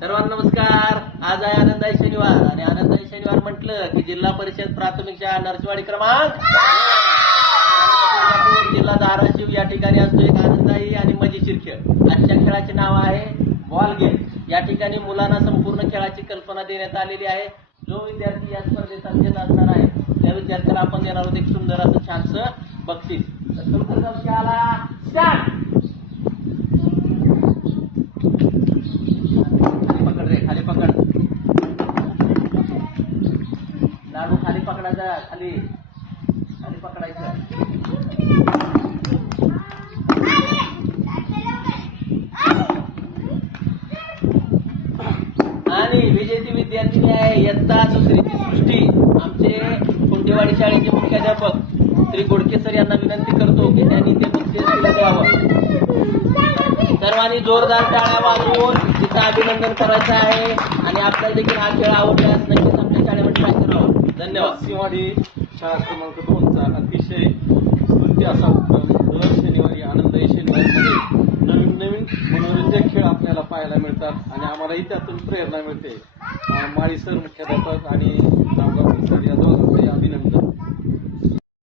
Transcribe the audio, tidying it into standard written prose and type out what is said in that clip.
सर्वांना नमस्कार. आज आहे आनंदाई शनिवार आणि आनंदाई शनिवार म्हटलं की जिल्हा परिषद प्राथमिक शाळा नरसिंहवाडी क्रमांक जिल्हा धाराशिव या ठिकाणी असतो एक आनंदाई आणि मजेशीर खेळ. आजच्या खेळाचे नाव आहे बॉल गेम. या ठिकाणी मुलांना संपूर्ण खेळाची कल्पना देण्यात आलेली आहे. जो विद्यार्थी या स्पर्धेत अध्यक्ष असणार आहे त्या विद्यार्थ्याला आपण देणार आहोत एक सुंदर असं छानसं बक्षीस. तर तुमचा खेळाला स्टार्ट. खाली पकड, लाडू खाली पकडायचा, खाली खाली पकडायचं. आणि विजेती विद्यार्थिनी आहे इयत्ता दुसरीची सृष्टी. आमचे कुंडेवाडी शाळेचे मुख्याध्यापक श्री गोडके सर यांना विनंती करतो की त्यांनी ते बक्षीस दिलं द्यावं. सर्वांनी जोरदार टाळ्या वाजवून तिचं अभिनंदन करायचं आहे. आणि आपल्याला देखील हा खेळ आवडल्यास नक्कीच आपल्या शाळेमध्ये काय करावं. धन्यवाद. नरसिंहवाडी शाळा क्रमांक 2चा अतिशय स्तुत्य असा उपक्रम. दर शनिवारी आनंदाई शनिवारीमध्ये नवीन नवीन मनोरंजक खेळ आपल्याला पाहायला मिळतात आणि आम्हालाही त्यातून प्रेरणा मिळते. माळी सर मुख्याध्यापक आणि नामगाव सर या दोघांचे अभिनंदन.